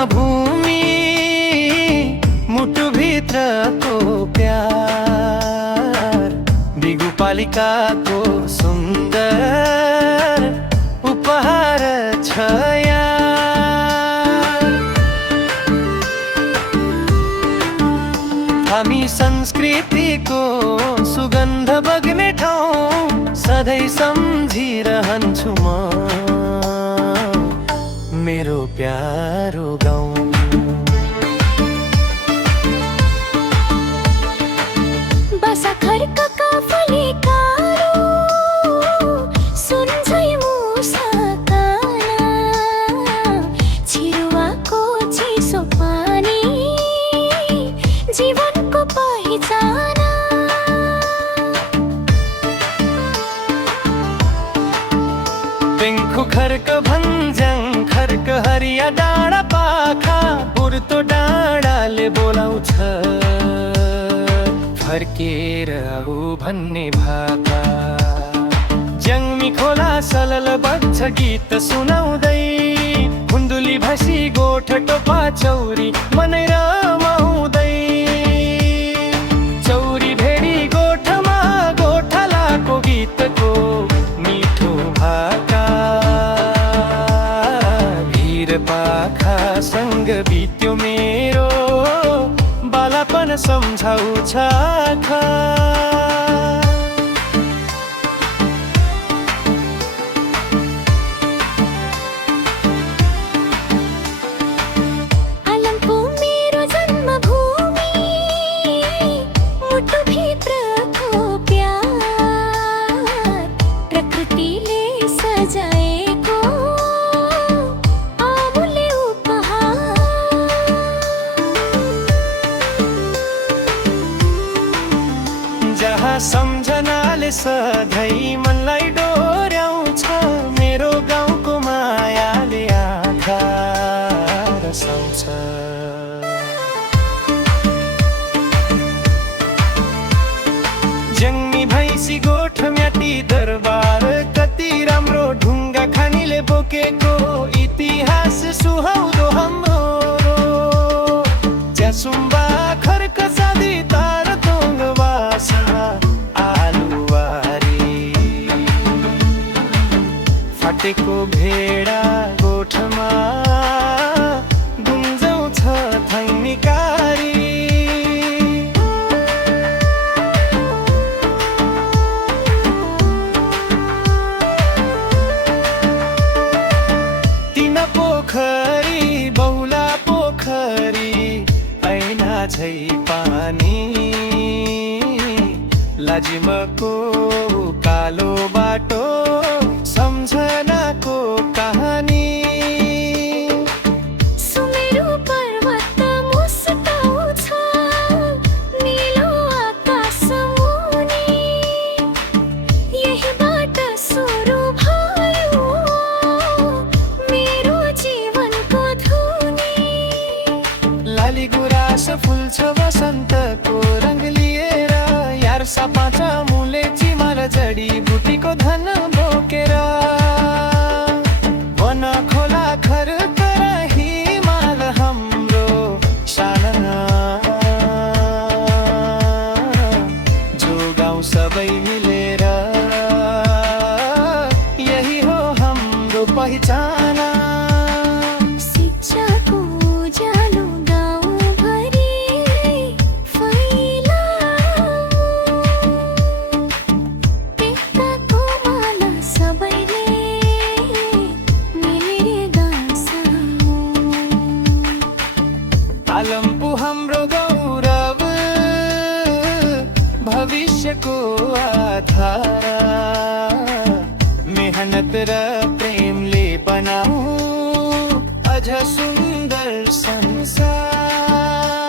जन्मभूमि मुटुभित्रको प्यार बिगुपालिकाको सुन्दर उपहार छ यार। हामी संस्कृतिको सुगन्ध बग्ने ठाउँ सधैँ सम्झिरहन्छु म मेरो प्यारो गाउँ। बासा खर्कका फलेकाहरू सुन्छै मुसा काना, छिरुवाको चिसो पानी जीवनको पहिचान। पेङ्खु खर्क भन्ज्याङ खर्क हरिया डाँडा पाखा बुर्तो डाँडाले बोलाउँछ फर्केर आऊ भन्ने भाका। ज्याङ्मी खोला सलल बग्छ गीत सुनाउँदै हुन्डुली भसी गोठ टोपा चौरी मनै रमाउँदै। चौरी भेडी गोठमा गोठालाको गीतको मिठो भाका भिर पाखासँग बित्यो मेरो बालापन सम्झाउँछ आँखा। आलमको मेरो जन्मभूमि मुटुभित्रको प्यार प्रकृतिले सजाएको अमूल्य उपहार। जहाँ सम्झनाले सधैँ मनलाई डोर्याउँछ मेरो गाउँको मायाले आँखा रसाउँछ। जङ्मी भैँसी गोठ म्याटी दरबार कति राम्रो ढुङ्गा खानीले बोकेको इतिहास सुहाउँदो हाम्रो। च्यासुम्बा खर्क सादी तार तोङ्ग बासा आलुवारी फाटेको भेडा गोठमा गुन्जाउँछ थैनिकारी। तीन पोखरी बहुला पोखरी ऐना झै पानी लाजिमको कालो बाटो सम्झनाको कहानी। सुमेरु पर्वत मुस्काउँछ नीलो आकाश मुनि, यहीबाट सुरु भयो मेरो जीवनको धुनी। लाली गुराँस फुल्छ वसन्तको रङ लिएर यार सापाचा मुले चिमार जडीबुटीको धन बोकेर। वन खोला खर्क र हिमाल हाम्रो साना जो गाउँ सबै मिलेर यही हो हाम्रो पहिचान। शिक्षाको उज्यालो गाउँभरि फैलाऊ, एकताको माला सबैले मिलेर गाँसाऊ। आलम्पु हाम्रो गौरव भविष्यको आधार। मेहनत र प्रेमले बनाऊ अझ सुन्दर संसार।